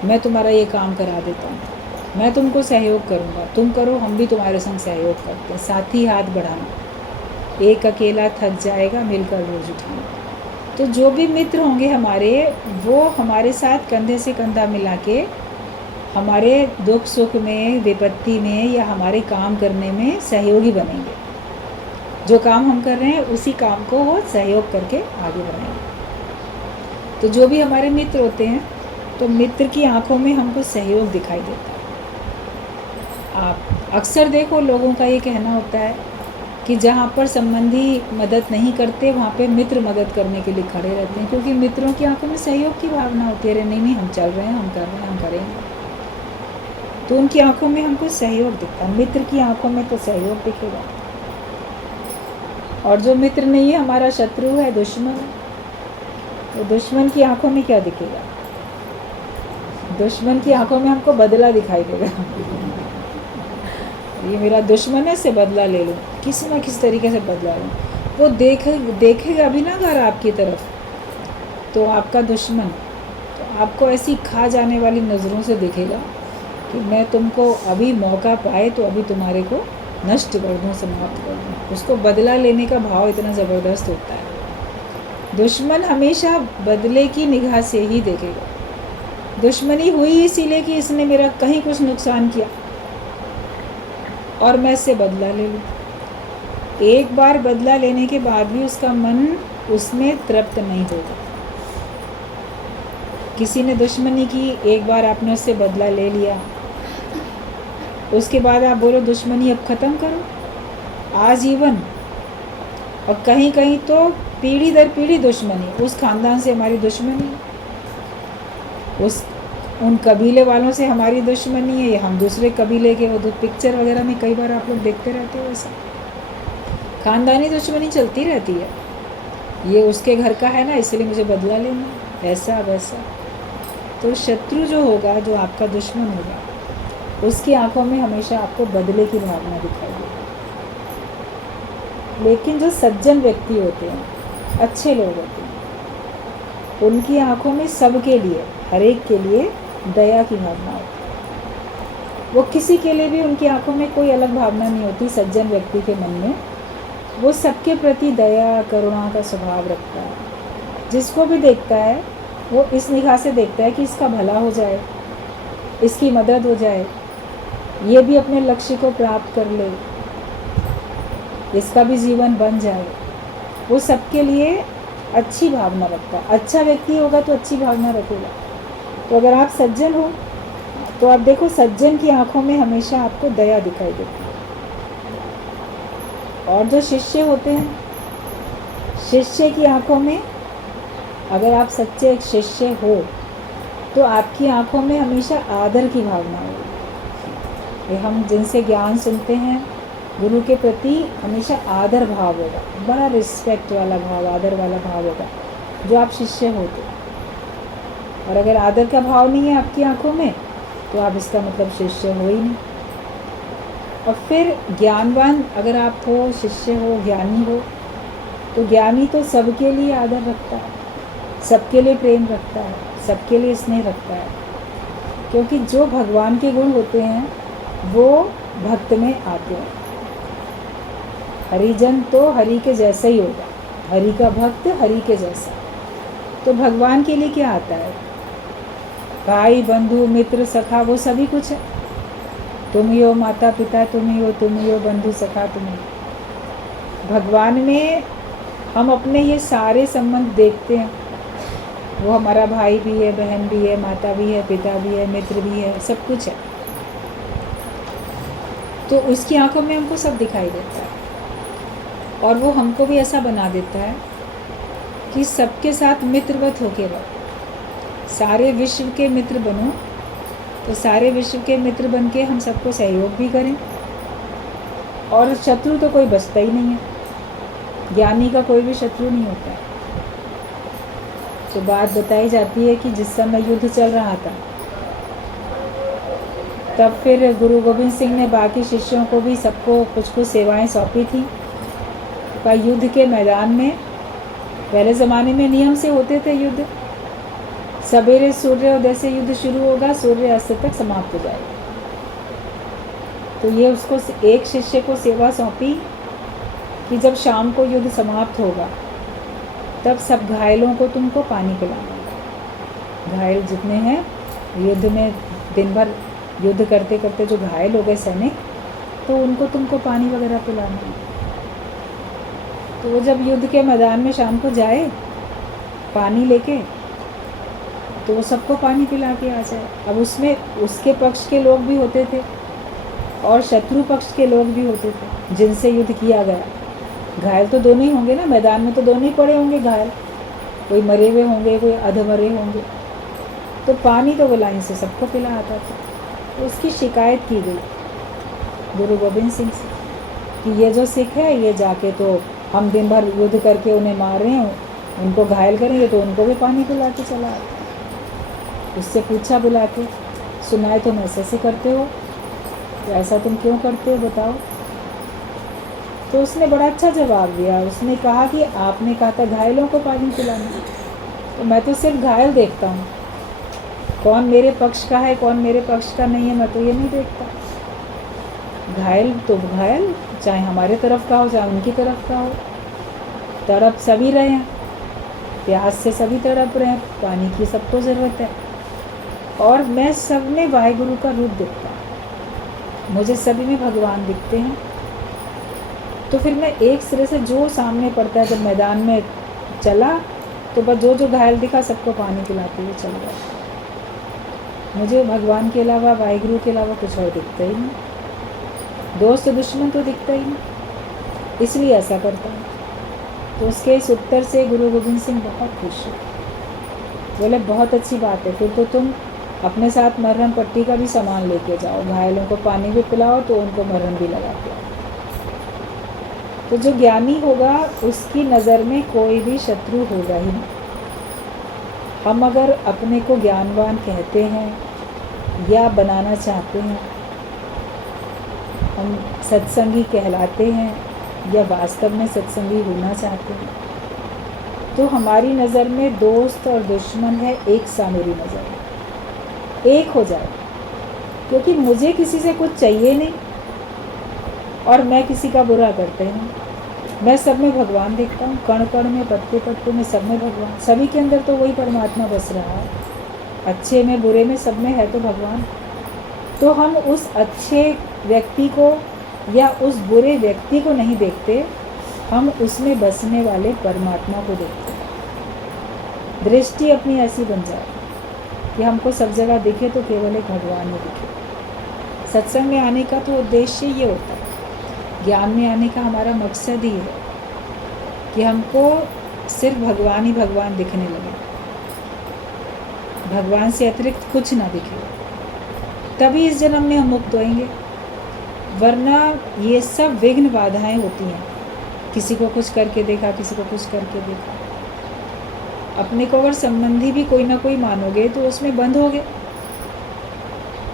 मैं तुम्हारा ये काम करा देता हूँ, मैं तुमको सहयोग करूँगा, तुम करो, हम भी तुम्हारे संग सहयोग करते हैं, साथ ही हाथ बढ़ाना, एक अकेला थक जाएगा मिलकर बोझ उठाना। तो जो भी मित्र होंगे हमारे, वो हमारे साथ कंधे से कंधा मिला के हमारे दुख सुख में, विपत्ति में या हमारे काम करने में सहयोगी बनेंगे। जो काम हम कर रहे हैं उसी काम को वो सहयोग करके आगे बढ़ाएंगे। तो जो भी हमारे मित्र होते हैं, तो मित्र की आंखों में हमको सहयोग दिखाई देता है। आप अक्सर देखो, लोगों का ये कहना होता है कि जहाँ पर संबंधी मदद नहीं करते, वहाँ पे मित्र मदद करने के लिए खड़े रहते हैं, क्योंकि मित्रों की आंखों में सहयोग की भावना होती है। अरे नहीं नहीं, हम चल रहे हैं, हम कर रहे हैं, हम करेंगे। तो उनकी आंखों में हमको सहयोग दिखता है। मित्र की आंखों में तो सहयोग दिखेगा। और जो मित्र नहीं है, हमारा शत्रु है, दुश्मन, तो दुश्मन की आंखों में क्या दिखेगा? दुश्मन की आंखों में हमको बदला दिखाई देगा। ये मेरा दुश्मन है, इससे बदला ले लूँ, किसी ना किसी तरीके से बदला लूँ। वो देखेगा भी ना अगर आपकी तरफ, तो आपका दुश्मन तो आपको ऐसी खा जाने वाली नज़रों से देखेगा कि मैं तुमको अभी मौका पाए तो अभी तुम्हारे को नष्ट कर दूँ, समाप्त कर दूँ। उसको बदला लेने का भाव इतना ज़बरदस्त होता है। दुश्मन हमेशा बदले की निगाह से ही देखेगा। दुश्मनी हुई इसीलिए कि इसने मेरा कहीं कुछ नुकसान किया और मैं इससे बदला ले लूँ। एक बार बदला लेने के बाद भी उसका मन उसमें तृप्त नहीं होगा। किसी ने दुश्मनी की, एक बार आपने उससे बदला ले लिया, उसके बाद आप बोलो दुश्मनी अब ख़त्म करो, आजीवन। और कहीं कहीं तो पीढ़ी दर पीढ़ी दुश्मनी, उस ख़ानदान से हमारी दुश्मनी, उन कबीले वालों से हमारी दुश्मनी है, या हम दूसरे कबीले के। वो तो पिक्चर वगैरह में कई बार आप लोग देखते रहते हो ऐसा। खानदानी दुश्मनी चलती रहती है, ये उसके घर का है ना इसलिए मुझे बदला लेना, ऐसा वैसा। तो शत्रु जो होगा, जो आपका दुश्मन होगा, उसकी आंखों में हमेशा आपको बदले की भावना दिखाई देगी। लेकिन जो सज्जन व्यक्ति होते हैं, अच्छे लोग होते हैं, उनकी आंखों में सबके लिए, हर एक के लिए दया की भावना होती है। वो किसी के लिए भी, उनकी आंखों में कोई अलग भावना नहीं होती। सज्जन व्यक्ति के मन में वो सबके प्रति दया करुणा का स्वभाव रखता है। जिसको भी देखता है वो इस निगाह से देखता है कि इसका भला हो जाए, इसकी मदद हो जाए, ये भी अपने लक्ष्य को प्राप्त कर ले, इसका भी जीवन बन जाए। वो सबके लिए अच्छी भावना रखता है। अच्छा व्यक्ति होगा तो अच्छी भावना रखेगा। तो अगर आप सज्जन हो तो आप देखो, सज्जन की आंखों में हमेशा आपको दया दिखाई देती है। और जो शिष्य होते हैं, शिष्य की आंखों में, अगर आप सच्चे एक शिष्य हो तो आपकी आंखों में हमेशा आदर की भावना होगी। हम जिनसे ज्ञान सुनते हैं, गुरु के प्रति हमेशा आदर भाव होगा, बड़ा रिस्पेक्ट वाला भाव, आदर वाला भाव होगा जो आप शिष्य होते। और अगर आदर का भाव नहीं है आपकी आंखों में तो आप इसका मतलब शिष्य हो ही नहीं। और फिर ज्ञानवान अगर आप हो, शिष्य हो, ज्ञानी हो, तो ज्ञानी तो सबके लिए आदर रखता है, सबके लिए प्रेम रखता है, सबके लिए स्नेह रखता है। क्योंकि जो भगवान के गुण होते हैं वो भक्त में आते हैं। हरिजन तो हरि के जैसा ही होगा, हरि का भक्त हरि के जैसा। तो भगवान के लिए क्या आता है? भाई, बंधु, मित्र, सखा, वो सभी कुछ है। तुम ही हो माता पिता, तुम ही हो बंधु सखा, तुम ही। भगवान में हम अपने ये सारे संबंध देखते हैं। वो हमारा भाई भी है, बहन भी है, माता भी है, पिता भी है, मित्र भी है, सब कुछ है। तो उसकी आंखों में हमको सब दिखाई देता है। और वो हमको भी ऐसा बना देता है कि सबके साथ मित्रवत होके रहो। सारे विश्व के मित्र बनो, तो सारे विश्व के मित्र बन के हम सबको सहयोग भी करें। और शत्रु तो कोई बचता ही नहीं है, ज्ञानी का कोई भी शत्रु नहीं होता है। तो बात बताई जाती है कि जिस समय युद्ध चल रहा था तब फिर गुरु गोविंद सिंह ने बाकी शिष्यों को भी सबको कुछ कुछ सेवाएं सौंपी थी। पर युद्ध के मैदान में पहले ज़माने में नियम से होते थे युद्ध। सवेरे सूर्योदय से युद्ध शुरू होगा, सूर्य अस्त तक समाप्त हो जाएगा। तो ये उसको एक शिष्य को सेवा सौंपी कि जब शाम को युद्ध समाप्त होगा तब सब घायलों को तुमको पानी पिलाना। घायल जितने हैं युद्ध में, दिन भर युद्ध करते करते जो घायल हो गए सैनिक, तो उनको तुमको पानी वगैरह पिलाना है। तो वो जब युद्ध के मैदान में शाम को जाए पानी लेके, तो वो सबको पानी पिला के आ जाए। अब उसमें उसके पक्ष के लोग भी होते थे और शत्रु पक्ष के लोग भी होते थे जिनसे युद्ध किया गया। घायल तो दोनों ही होंगे ना, मैदान में तो दोनों ही पड़े होंगे घायल, कोई मरे हुए होंगे, कोई अधमरे होंगे। तो पानी तो वो लाइन से सबको पिला आता था। तो उसकी शिकायत की गई गुरु गोविंद सिंह से कि ये जो सिख है ये जाके, तो हम दिन भर युद्ध करके उन्हें मार रहे हैं, उनको घायल करेंगे तो उनको भी पानी पिला के चला आता। उससे पूछा बुला के, सुनाए तुम ऐसे करते हो, तो ऐसा तुम क्यों करते हो बताओ। तो उसने बड़ा अच्छा जवाब दिया। उसने कहा कि आपने कहा था घायलों को पानी पिलाना, तो मैं तो सिर्फ घायल देखता हूँ, कौन मेरे पक्ष का है कौन मेरे पक्ष का नहीं है मैं तो ये नहीं देखता। घायल तो घायल, चाहे हमारे तरफ का हो चाहे उनकी तरफ का हो, तड़प सभी रहे हैं, प्यास से सभी तड़प रहे हैं, पानी की सबको ज़रूरत है। और मैं सब में वाहिगुरु का रूप दिखता हूँ, मुझे सभी में भगवान दिखते हैं। तो फिर मैं एक सिरे से जो सामने पड़ता है, जब मैदान में चला तो बस जो जो घायल दिखा सबको पानी पिलाते हुए चल गया। मुझे भगवान के अलावा, वाहिगुरु के अलावा कुछ और दिखता ही नहीं, दोस्त दुश्मन तो दिखता ही नहीं, इसलिए ऐसा करता हूँ। तो उसके इस उत्तर से गुरु गोविंद सिंह बहुत खुश हुए। बोले बहुत अच्छी बात है, फिर तो तुम अपने साथ मरहम पट्टी का भी सामान लेके जाओ, घायलों को पानी भी पिलाओ तो उनको मरहम भी लगा के आओ। तो जो ज्ञानी होगा उसकी नज़र में कोई भी शत्रु होगा ही नहीं। हम अगर अपने को ज्ञानवान कहते हैं या बनाना चाहते हैं, हम सत्संगी कहलाते हैं या वास्तव में सत्संगी होना चाहते हैं, तो हमारी नज़र में दोस्त और दुश्मन है एक सा मेरी नज़र में एक हो जाए, क्योंकि मुझे किसी से कुछ चाहिए नहीं और मैं किसी का बुरा करते हूँ। मैं सब में भगवान देखता हूँ, कण कण में, पत्ते पत्ते में, सब में भगवान। सभी के अंदर तो वही परमात्मा बस रहा है, अच्छे में बुरे में सब में है तो भगवान। तो हम उस अच्छे व्यक्ति को या उस बुरे व्यक्ति को नहीं देखते, हम उसमें बसने वाले परमात्मा को देखते हैं। दृष्टि अपनी ऐसी बन जाए कि हमको सब जगह दिखे तो केवल एक भगवान में दिखे। सत्संग में आने का तो उद्देश्य ये होता है, ज्ञान में आने का हमारा मकसद ही है कि हमको सिर्फ भगवान ही भगवान दिखने लगे, भगवान से अतिरिक्त कुछ ना दिखे, तभी इस जन्म में हम मुक्त होएंगे। वरना ये सब विघ्न बाधाएं होती हैं। किसी को कुछ करके देखा, किसी को कुछ करके देखा। अपने को अगर संबंधी भी कोई ना कोई मानोगे तो उसमें बंध होगे।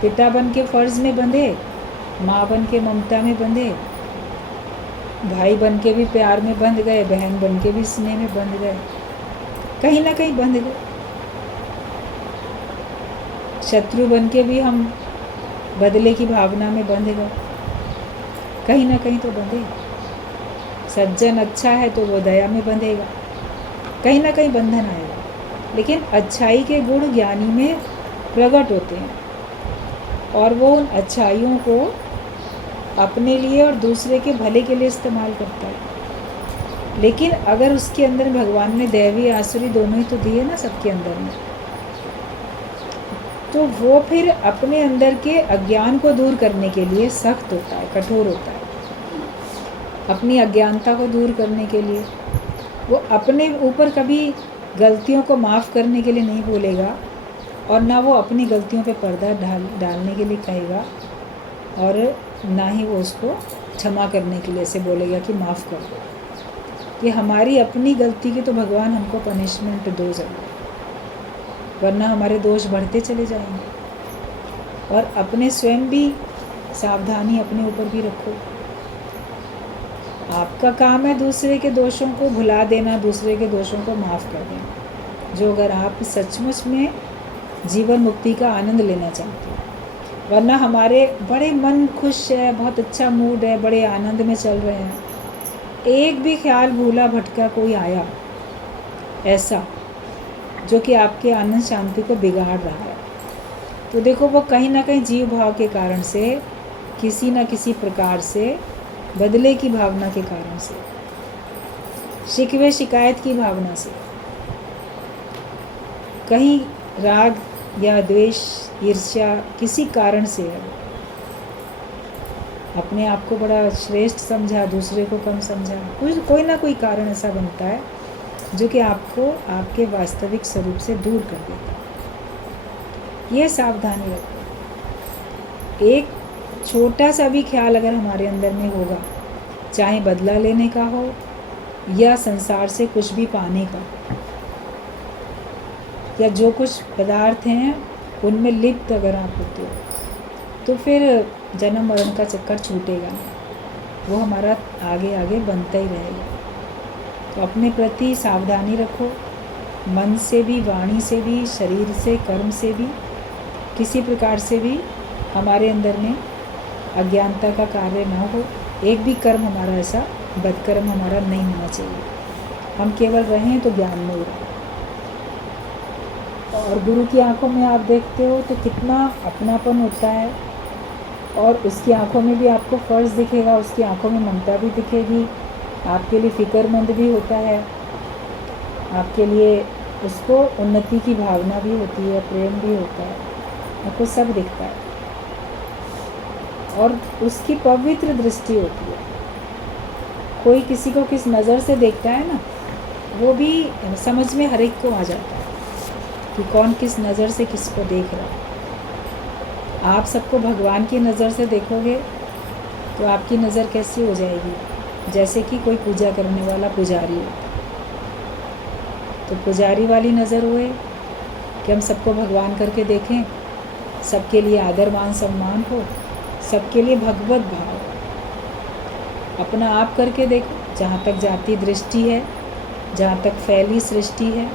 पिता बन के फर्ज में बंधे, माँ बन के ममता में बंधे, भाई बन के भी प्यार में बंध गए, बहन बन के भी स्नेह में बंध गए, कहीं ना कहीं बंध गए। शत्रु बन के भी हम बदले की भावना में बंध गए, कहीं ना कहीं तो बंधे। सज्जन अच्छा है तो वो दया में बंधेगा, कहीं ना कहीं बंधन आएगा। लेकिन अच्छाई के गुण ज्ञानी में प्रकट होते हैं और वो उन अच्छाइयों को अपने लिए और दूसरे के भले के लिए इस्तेमाल करता है। लेकिन अगर उसके अंदर भगवान ने दैवी आसुरी दोनों ही तो दिए ना सबके अंदर में, तो वो फिर अपने अंदर के अज्ञान को दूर करने के लिए सख्त होता है, कठोर होता है। अपनी अज्ञानता को दूर करने के लिए वो अपने ऊपर कभी गलतियों को माफ़ करने के लिए नहीं बोलेगा और ना वो अपनी गलतियों पे पर्दा डालने के लिए कहेगा और ना ही वो उसको क्षमा करने के लिए ऐसे बोलेगा कि माफ़ कर दो। ये हमारी अपनी गलती की तो भगवान हमको पनिशमेंट दो ज़रूर, वरना हमारे दोष बढ़ते चले जाएंगे। और अपने स्वयं भी सावधानी अपने ऊपर भी रखो। आपका काम है दूसरे के दोषों को भुला देना, दूसरे के दोषों को माफ़ कर देना, जो अगर आप सचमुच में जीवन मुक्ति का आनंद लेना चाहते हो। वरना हमारे बड़े मन खुश है, बहुत अच्छा मूड है, बड़े आनंद में चल रहे हैं, एक भी ख्याल भूला भटका कोई आया ऐसा जो कि आपके आनंद शांति को बिगाड़ रहा है, तो देखो वो कहीं ना कहीं जीव भाव के कारण से, किसी न किसी प्रकार से, बदले की भावना के कारण से, शिकवे शिकायत की भावना से, कहीं राग या द्वेष, ईर्ष्या, किसी कारण से है। अपने आप को बड़ा श्रेष्ठ समझा, दूसरे को कम समझा, कोई ना कोई कारण ऐसा बनता है जो कि आपको आपके वास्तविक स्वरूप से दूर कर देता है। ये सावधानी रखो। एक छोटा सा भी ख्याल अगर हमारे अंदर में होगा, चाहे बदला लेने का हो या संसार से कुछ भी पाने का, या जो कुछ पदार्थ हैं उनमें लिप्त अगर आप होते हो, तो फिर जन्म मरण का चक्कर छूटेगा नहीं, वो हमारा आगे आगे बनता ही रहेगा। तो अपने प्रति सावधानी रखो, मन से भी, वाणी से भी, शरीर से, कर्म से भी, किसी प्रकार से भी हमारे अंदर में अज्ञानता का कार्य ना हो। एक भी कर्म हमारा ऐसा बदकर्म हमारा नहीं होना चाहिए। हम केवल रहें तो ज्ञान में ही रहें। और गुरु की आंखों में आप देखते हो तो कितना अपनापन होता है, और उसकी आंखों में भी आपको फ़र्ज दिखेगा, उसकी आंखों में ममता भी दिखेगी, आपके लिए फ़िक्रमंद भी होता है, आपके लिए उसको उन्नति की भावना भी होती है, प्रेम भी होता है, आपको सब दिखता है। और उसकी पवित्र दृष्टि होती है। कोई किसी को किस नज़र से देखता है ना, वो भी समझ में हर एक को आ जाता है कि कौन किस नज़र से किसको देख रहा है। आप सबको भगवान की नज़र से देखोगे तो आपकी नज़र कैसी हो जाएगी? जैसे कि कोई पूजा करने वाला पुजारी होता है। तो पुजारी वाली नज़र हुए कि हम सबको भगवान करके देखें, सबके लिए आदर मान सम्मान हो, सबके लिए भगवत भाव। अपना आप करके देखो, जहाँ तक जाति दृष्टि है, जहाँ तक फैली सृष्टि है,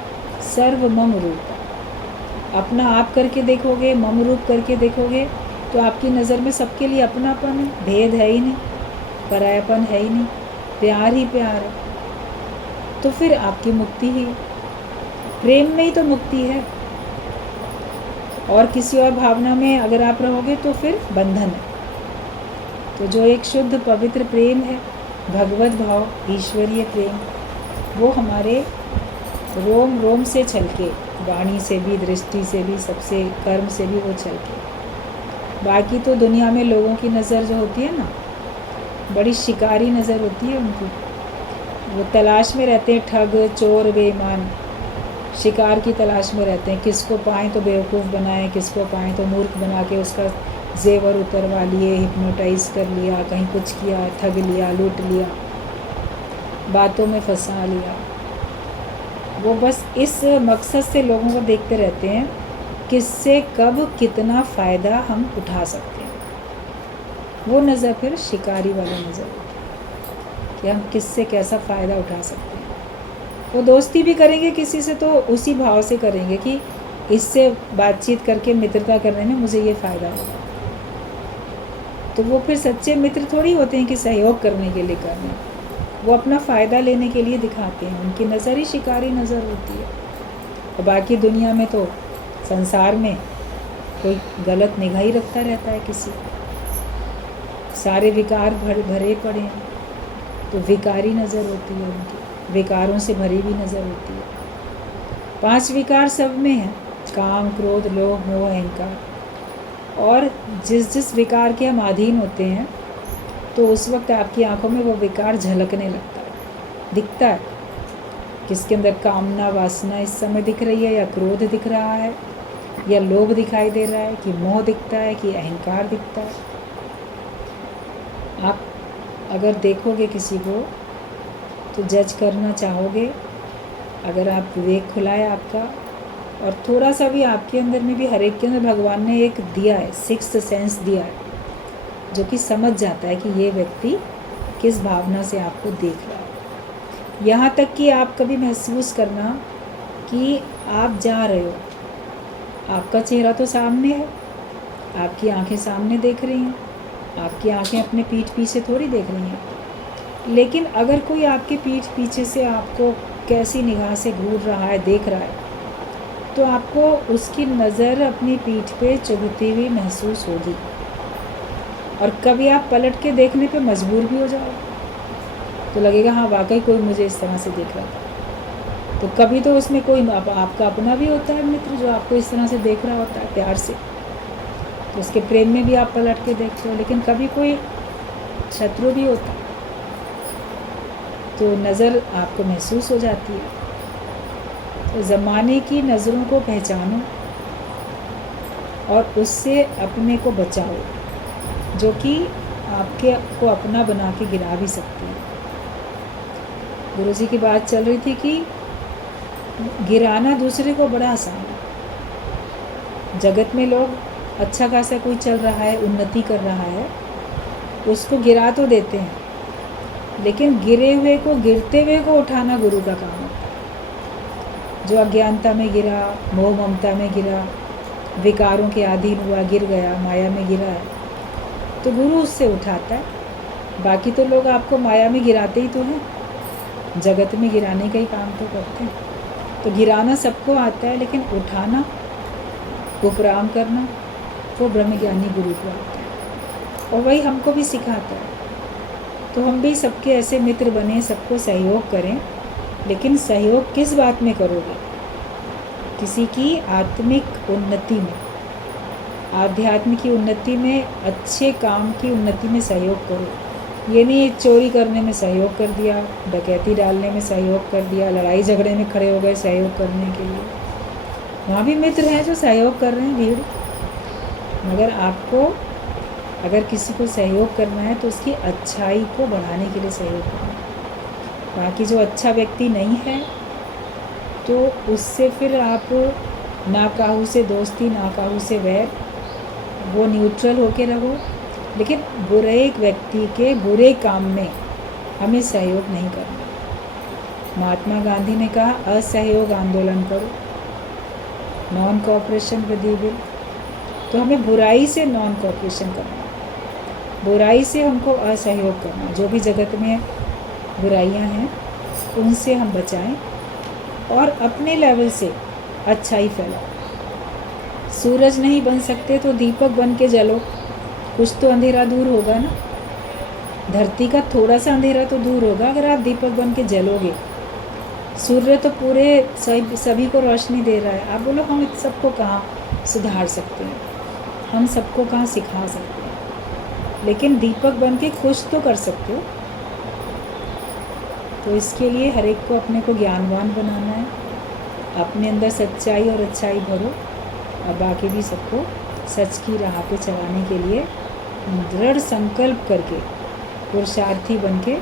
सर्व मम रूप। अपना आप करके देखोगे, मम रूप करके देखोगे, तो आपकी नज़र में सबके लिए अपनापन है, भेद है ही नहीं, परायापन है ही नहीं, प्यार ही प्यार है। तो फिर आपकी मुक्ति ही, प्रेम में ही तो मुक्ति है। और किसी और भावना में अगर आप रहोगे तो फिर बंधन है। तो जो एक शुद्ध पवित्र प्रेम है, भगवत भाव, ईश्वरीय प्रेम, वो हमारे रोम रोम से छलके, वाणी से भी, दृष्टि से भी, सबसे कर्म से भी वो छलके। बाकी तो दुनिया में लोगों की नज़र जो होती है ना, बड़ी शिकारी नज़र होती है उनकी। वो तलाश में रहते हैं, ठग चोर बेईमान शिकार की तलाश में रहते हैं। किसको पाएँ तो बेवकूफ़ बनाएं, किसको पाएँ तो मूर्ख बना के उसका जेवर उतरवा लिए, हिप्नोटाइज कर लिया, कहीं कुछ किया, ठग लिया, लूट लिया, बातों में फंसा लिया। वो बस इस मकसद से लोगों को देखते रहते हैं, किससे कब कितना फ़ायदा हम उठा सकते हैं। वो नज़र फिर शिकारी वाली नज़र होती है कि हम किससे कैसा फ़ायदा उठा सकते हैं। वो दोस्ती भी करेंगे किसी से तो उसी भाव से करेंगे कि इससे बातचीत करके मित्रता करने में मुझे ये फ़ायदा होगा। तो वो फिर सच्चे मित्र थोड़ी होते हैं कि सहयोग करने के लिए कर रहे हैं, वो अपना फ़ायदा लेने के लिए दिखाते हैं। उनकी नज़र ही शिकारी नज़र होती है। और बाकी दुनिया में तो संसार में कोई गलत निगाह ही रखता रहता है किसी, सारे विकार भरे पड़े हैं, तो विकारी नज़र होती है उनकी, विकारों से भरी भी नज़र होती है। 5 विकार सब में हैं, काम क्रोध लोभ मोह अहंकार। और जिस विकार के हम अधीन होते हैं तो उस वक्त आपकी आंखों में वो विकार झलकने लगता है, दिखता है। किसके अंदर कामना वासना इस समय दिख रही है, या क्रोध दिख रहा है, या लोभ दिखाई दे रहा है, कि मोह दिखता है, कि अहंकार दिखता है। आप अगर देखोगे किसी को तो जज करना चाहोगे, अगर आप विवेक खुलाए आपका, और थोड़ा सा भी आपके अंदर में भी, हर एक के अंदर भगवान ने एक दिया है, सिक्स्थ सेंस दिया है, जो कि समझ जाता है कि ये व्यक्ति किस भावना से आपको देख रहा है। यहाँ तक कि आप कभी महसूस करना कि आप जा रहे हो, आपका चेहरा तो सामने है, आपकी आंखें सामने देख रही हैं, आपकी आंखें अपने पीठ पीछे थोड़ी देख रही हैं, लेकिन अगर कोई आपके पीठ पीछे से आपको कैसी निगाह से घूर रहा है, देख रहा है, तो आपको उसकी नज़र अपनी पीठ पे चुभती हुई महसूस होगी। और कभी आप पलट के देखने पे मजबूर भी हो जाओ, तो लगेगा हाँ वाकई कोई मुझे इस तरह से देख रहा था। तो कभी तो उसमें कोई आपका अपना भी होता है मित्र, जो आपको इस तरह से देख रहा होता है प्यार से, तो उसके प्रेम में भी आप पलट के देखते हो। लेकिन कभी कोई शत्रु भी होता है, तो नज़र आपको महसूस हो जाती है। तो ज़माने की नज़रों को पहचानो और उससे अपने को बचाओ, जो कि आपके को अपना बना के गिरा भी सकती है। गुरुजी की बात चल रही थी कि गिराना दूसरे को बड़ा आसान है। जगत में लोग अच्छा खासा कोई चल रहा है, उन्नति कर रहा है, उसको गिरा तो देते हैं, लेकिन गिरे हुए को, गिरते हुए को उठाना गुरु का काम होता है। जो अज्ञानता में गिरा, मोह ममता में गिरा, विकारों के अधीन हुआ, गिर गया, माया में गिरा है, तो गुरु उससे उठाता है। बाकी तो लोग आपको माया में गिराते ही तो हैं, जगत में गिराने का ही काम तो करते हैं। तो गिराना सबको आता है, लेकिन उठाना, उपराम करना, वो ब्रह्मज्ञानी गुरु को आता है, और वही हमको भी सिखाता है। तो हम भी सबके ऐसे मित्र बने, सबको सहयोग करें, लेकिन सहयोग किस बात में करोगे? किसी की आत्मिक उन्नति में, आध्यात्म की उन्नति में, अच्छे काम की उन्नति में सहयोग करो। ये नहीं चोरी करने में सहयोग कर दिया, डकैती डालने में सहयोग कर दिया, लड़ाई झगड़े में खड़े हो गए सहयोग करने के लिए। वहाँ भी मित्र हैं जो सहयोग कर रहे हैं, भीड़, मगर आपको अगर किसी को सहयोग करना है तो उसकी अच्छाई को बढ़ाने के लिए सहयोग करना है। बाकी जो अच्छा व्यक्ति नहीं है तो उससे फिर आप ना काहू से दोस्ती ना काहू से वैर, वो न्यूट्रल होके रहो, लेकिन बुरे एक व्यक्ति के बुरे काम में हमें सहयोग नहीं करना। महात्मा गांधी ने कहा असहयोग आंदोलन करो, नॉन कोऑपरेशन विद इविल। तो हमें बुराई से नॉन कोऑपरेशन करना, बुराई से हमको असहयोग करना। जो भी जगत में बुराइयां हैं उनसे हम बचाएं और अपने लेवल से अच्छाई फैलाओ। सूरज नहीं बन सकते तो दीपक बन के जलो, कुछ तो अंधेरा दूर होगा ना। धरती का थोड़ा सा अंधेरा तो दूर होगा अगर आप दीपक बन के जलोगे। सूर्य तो पूरे सभी को रोशनी दे रहा है। आप बोलो हम सबको कहाँ सुधार सकते हैं, हम सबको कहाँ सिखा सकते हैं, लेकिन दीपक बन के कुछ तो कर सकते हो। तो इसके लिए हर एक को अपने को ज्ञानवान बनाना है, अपने अंदर सच्चाई और अच्छाई भरो और बाकी भी सबको सच की राह पे चलाने के लिए दृढ़ संकल्प करके पुरुषार्थी बन के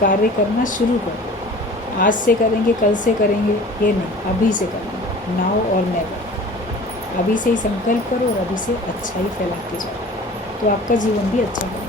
कार्य करना शुरू करो। आज से करेंगे कल से करेंगे ये नहीं, अभी से करना, नाउ और नेवर। अभी से ही संकल्प करो और अभी से अच्छाई फैलाते जाओ तो आपका जीवन भी अच्छा होगा।